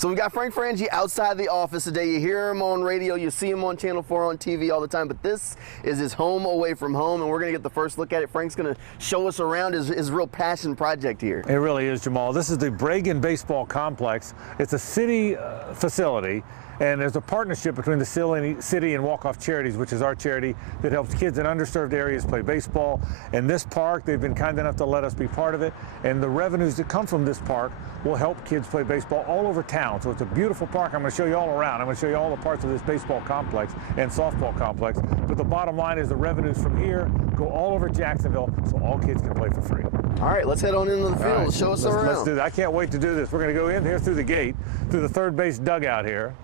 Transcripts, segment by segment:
So we got Frangie outside the office today. You hear him on radio, you see him on Channel 4 on TV all the time, but this is his home away from home, and we're going to get the first look at it. Frank's going to show us around his real passion project here. It really is, Jamal. This is the Bragan Baseball Complex. It's a city facility, and there's a partnership between the city and Walk Off Charities, which is our charity that helps kids in underserved areas play baseball. And this park, they've been kind enough to let us be part of it, and the revenues that come from this park will help kids play baseball all over town. So it's a beautiful park. I'm going to show you all around. I'm going to show you all the parts of this baseball complex and softball complex. But the bottom line is the revenues from here go all over Jacksonville so all kids can play for free. All right, let's head on into the field. Right, Show us around. Let's do that. I can't wait to do this. We're going to go in here through the gate, through the third base dugout here.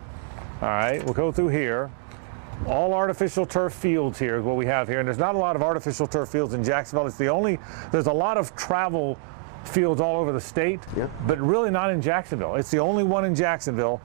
All right, we'll go through here. All artificial turf fields here is what we have here. And there's not a lot of artificial turf fields in Jacksonville. It's the only, there's a lot of travel fields all over the state, but really not in Jacksonville. It's the only one in Jacksonville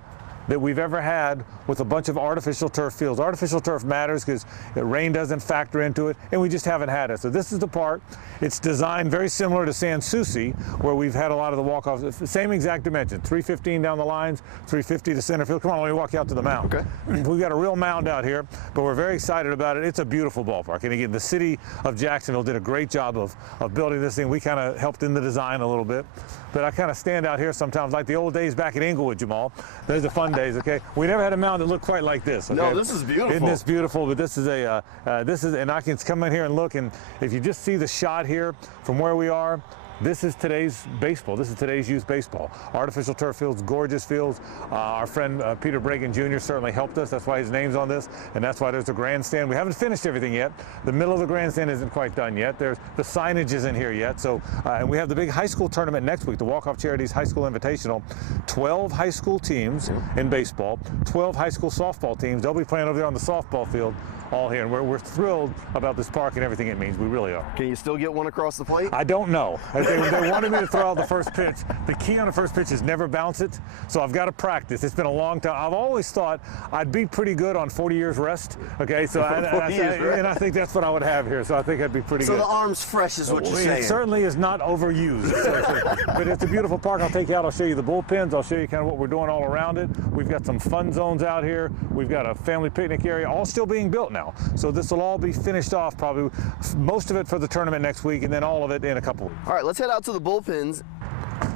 that we've ever had with a bunch of artificial turf fields. Artificial turf matters because rain doesn't factor into it, and we just haven't had it. So this is the park. It's designed very similar to San Souci, where we've had a lot of the walk-offs. It's the same exact dimension, 315 down the lines, 350 to center field. Come on, let me walk you out to the mound. Okay. We've got a real mound out here, but we're very excited about it. It's a beautiful ballpark. And again, the city of Jacksonville did a great job of building this thing. We kind of helped in the design a little bit. But I kind of stand out here sometimes, like the old days back at Inglewood, Jamal. Those are fun days, okay? We never had a mound that looked quite like this, okay? No, this is beautiful. Isn't this beautiful? But this is and I can come in here and look, and if you just see the shot here from where we are, this is today's baseball. This is today's youth baseball. Artificial turf fields, gorgeous fields. Our friend Peter Bragan Jr. certainly helped us. That's why his name's on this, and that's why there's a grandstand. We haven't finished everything yet. The middle of the grandstand isn't quite done yet. There's the signage isn't here yet. So, and we have the big high school tournament next week, the Walk Off Charities High School Invitational. 12 high school teams in baseball, 12 high school softball teams. They'll be playing over there on the softball field, all here, and we're thrilled about this park and everything it means. We really are. Can you still get one across the plate? I don't know. They wanted me to throw out the first pitch. The key on the first pitch is never bounce it, so I've got to practice. It's been a long time. I've always thought I'd be pretty good on 40 years rest, okay? So and I think that's what I would have here, so I think I'd be pretty good. So the arm's fresh is what you're saying. It certainly is not overused, but it's a beautiful park. I'll take you out. I'll show you the bullpens. I'll show you kind of what we're doing all around it. We've got some fun zones out here. We've got a family picnic area, all still being built now. So this will all be finished off, probably most of it for the tournament next week, and then all of it in a couple weeks. All right, let's head out to the bullpens.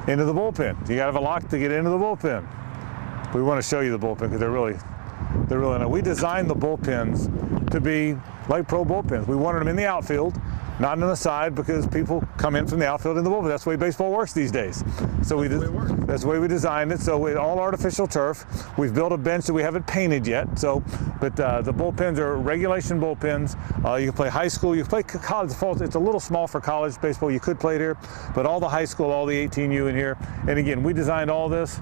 Into the bullpen. You got to have a lock to get into the bullpen. We want to show you the bullpen because they're really nice. We designed the bullpens to be like pro bullpens. We wanted them in the outfield, not on the side, because people come in from the outfield in the bullpen. That's the way baseball works these days. So that's the way we designed it. So with all artificial turf. We've built a bench that we haven't painted yet. So, but the bullpens are regulation bullpens. You can play high school. You can play college. It's a little small for college baseball. You could play it here, but all the high school, all the 18U in here. And again, we designed all this.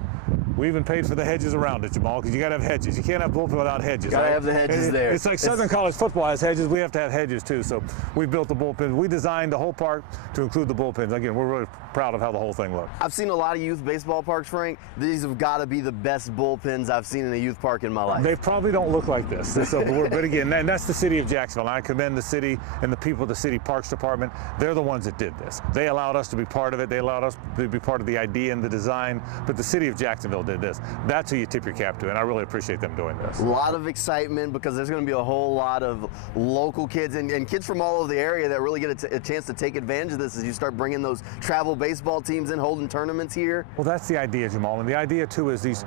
We even paid for the hedges around it, Jamal, because you got to have hedges. You can't have bullpen without hedges. Got to have the hedges there. It's like Southern College football has hedges. We have to have hedges too. So we built the bullpen. We designed the whole park to include the bullpens. Again, we're really proud of how the whole thing looks. I've seen a lot of youth baseball parks, Frank. These have got to be the best bullpens I've seen in a youth park in my life. They probably don't look like this. So, but again, that's the city of Jacksonville. And I commend the city and the people of the city parks department. They're the ones that did this. They allowed us to be part of it. They allowed us to be part of the idea and the design. But the city of Jacksonville did this. That's who you tip your cap to, and I really appreciate them doing this. A lot of excitement because there's going to be a whole lot of local kids and kids from all over the area that really get a chance to take advantage of this as you start bringing those travel baseball teams in, holding tournaments here. Well, that's the idea, Jamal, and the idea too is these,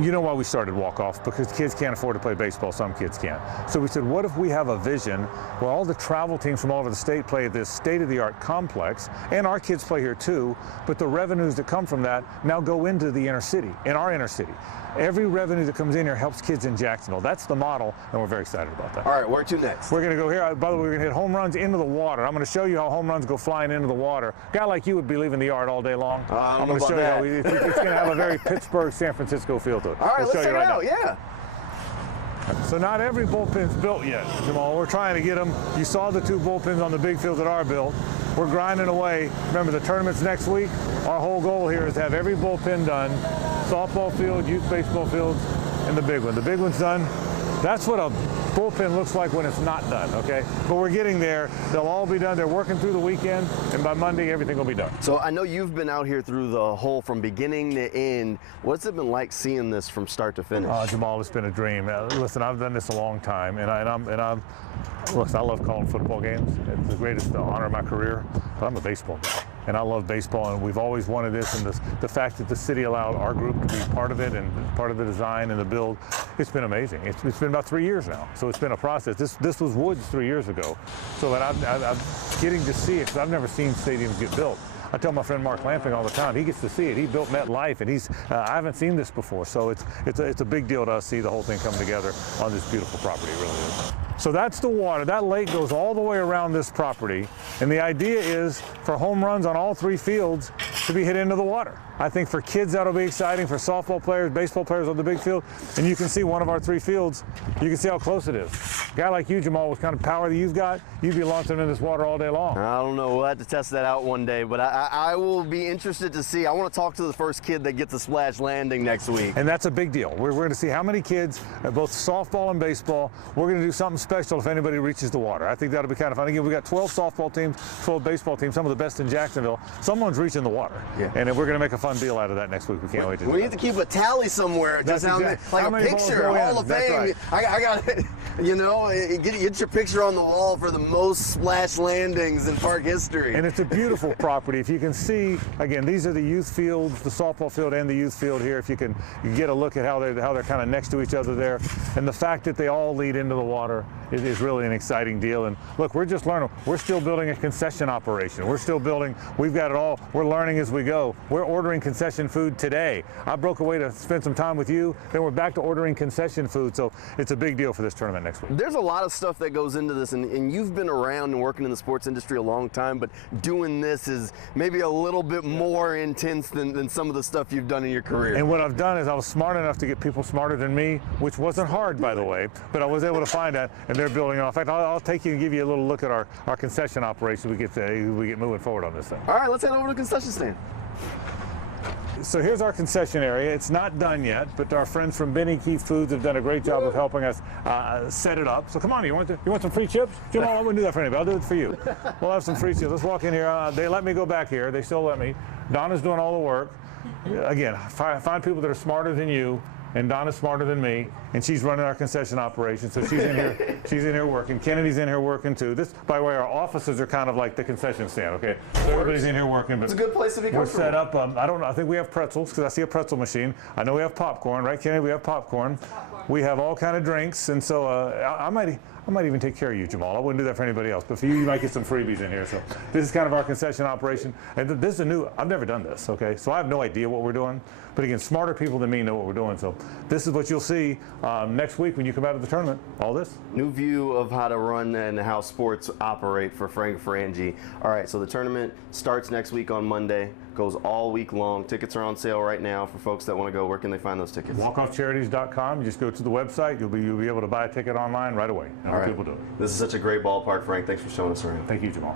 you know why we started Walk Off? Because kids can't afford to play baseball, some kids can't. So we said, what if we have a vision where all the travel teams from all over the state play at this state-of-the-art complex, and our kids play here too, but the revenues that come from that now go into the inner city, in our inner city. Every revenue that comes in here helps kids in Jacksonville. That's the model, and we're very excited about that. All right, where to next? We're going to go here. By the way, we're going to hit home runs into the water. I'm going to show you how home runs go flying into the water. A guy like you would be leaving the yard all day long. I'm going to show you how it's going to have a very Pittsburgh, San Francisco feel to it. All right, let's check it out, yeah. So not every bullpen's built yet, Jamal. We're trying to get them. You saw the two bullpens on the big field that are built. We're grinding away. Remember, the tournament's next week. Our whole goal here is to have every bullpen done. Softball field, youth baseball fields, and the big one. The big one's done. That's what a bullpen looks like when it's not done, okay? But we're getting there. They'll all be done. They're working through the weekend, and by Monday, everything will be done. So I know you've been out here through the whole, from beginning to end. What's it been like seeing this from start to finish? Jamal, it's been a dream. Listen, I've done this a long time, listen, I love calling football games. It's the greatest honor of my career, but I'm a baseball guy. And I love baseball, and we've always wanted this, and the fact that the city allowed our group to be part of it and part of the design and the build, it's been amazing. It's been about 3 years now, so it's been a process. This was Woods 3 years ago, so that I'm getting to see it, because I've never seen stadiums get built. I tell my friend Mark Lamping all the time, he gets to see it. He built MetLife, and I haven't seen this before, so it's a big deal to us see the whole thing come together on this beautiful property. It really is. So that's the water. That lake goes all the way around this property, and the idea is for home runs on all 3 fields to be hit into the water. I think for kids that'll be exciting, for softball players, baseball players on the big field, and you can see one of our 3 fields, you can see how close it is. A guy like you, Jamal, with kind of power that you've got, you'd be launching in this water all day long. I don't know, we'll have to test that out one day, but I will be interested to see. I want to talk to the first kid that gets a splash landing next week. And that's a big deal. We're going to see how many kids, both softball and baseball, we're going to do something special if anybody reaches the water. I think that'll be kind of fun. Again, we've got 12 softball teams, 12 baseball teams, some of the best in Jacksonville. Someone's reaching the water. Yeah. And we're going to make a fun deal out of that next week. We can't wait to do We need to keep a tally somewhere. That's just exactly. Like a picture, Hall of Fame. Right. I got it. You know, get your picture on the wall for the most splash landings in park history. And it's a beautiful property. If you can see, again, these are the youth fields, the softball field and the youth field here. If you can get a look at how they're kind of next to each other there, and the fact that they all lead into the water is really an exciting deal. And look, we're just learning. We're still building a concession operation. We're still building. We've got it all. We're learning as we go. We're ordering concession food today. I broke away to spend some time with you. Then we're back to ordering concession food. So it's a big deal for this tournament next week. There's a lot of stuff that goes into this, and you've been around and working in the sports industry a long time, but doing this is maybe a little bit more intense than some of the stuff you've done in your career. And what I've done is I was smart enough to get people smarter than me, which wasn't hard, by the way, but I was able to find that, and they're building on. In fact, I'll take you and give you a little look at our concession operation. We get moving forward on this thing. All right, let's head over to the concession stand. So here's our concession area. It's not done yet, but our friends from Benny Keith Foods have done a great job of helping us set it up. So come on, you want some free chips? Jamal, I wouldn't do that for anybody. I'll do it for you. We'll have some free chips. Let's walk in here. They let me go back here. They still let me. Donna's doing all the work. Again, find people that are smarter than you. And Donna's smarter than me, and she's running our concession operation, so she's in here. She's in here working. Kennedy's in here working too. This, by the way, our offices are kind of like the concession stand. Okay, so everybody's in here working. But it's a good place to be comfortable. We're set up. I don't know. I think we have pretzels because I see a pretzel machine. I know we have popcorn, right, Kennedy? We have popcorn. We have all kind of drinks, and so I might even take care of you, Jamal. I wouldn't do that for anybody else, but for you, you might get some freebies in here. So this is kind of our concession operation, and this is a new. I've never done this. Okay, so I have no idea what we're doing. But again, smarter people than me know what we're doing. So this is what you'll see next week when you come out of the tournament. All this. New view of how to run and how sports operate for Frangie. All right, so the tournament starts next week on Monday, goes all week long. Tickets are on sale right now for folks that want to go. Where can they find those tickets? Walkoffcharities.com. You just go to the website. You'll be able to buy a ticket online right away. And all right. People do it. This is such a great ballpark, Frank. Thanks for showing us around. Thank you, Jamal.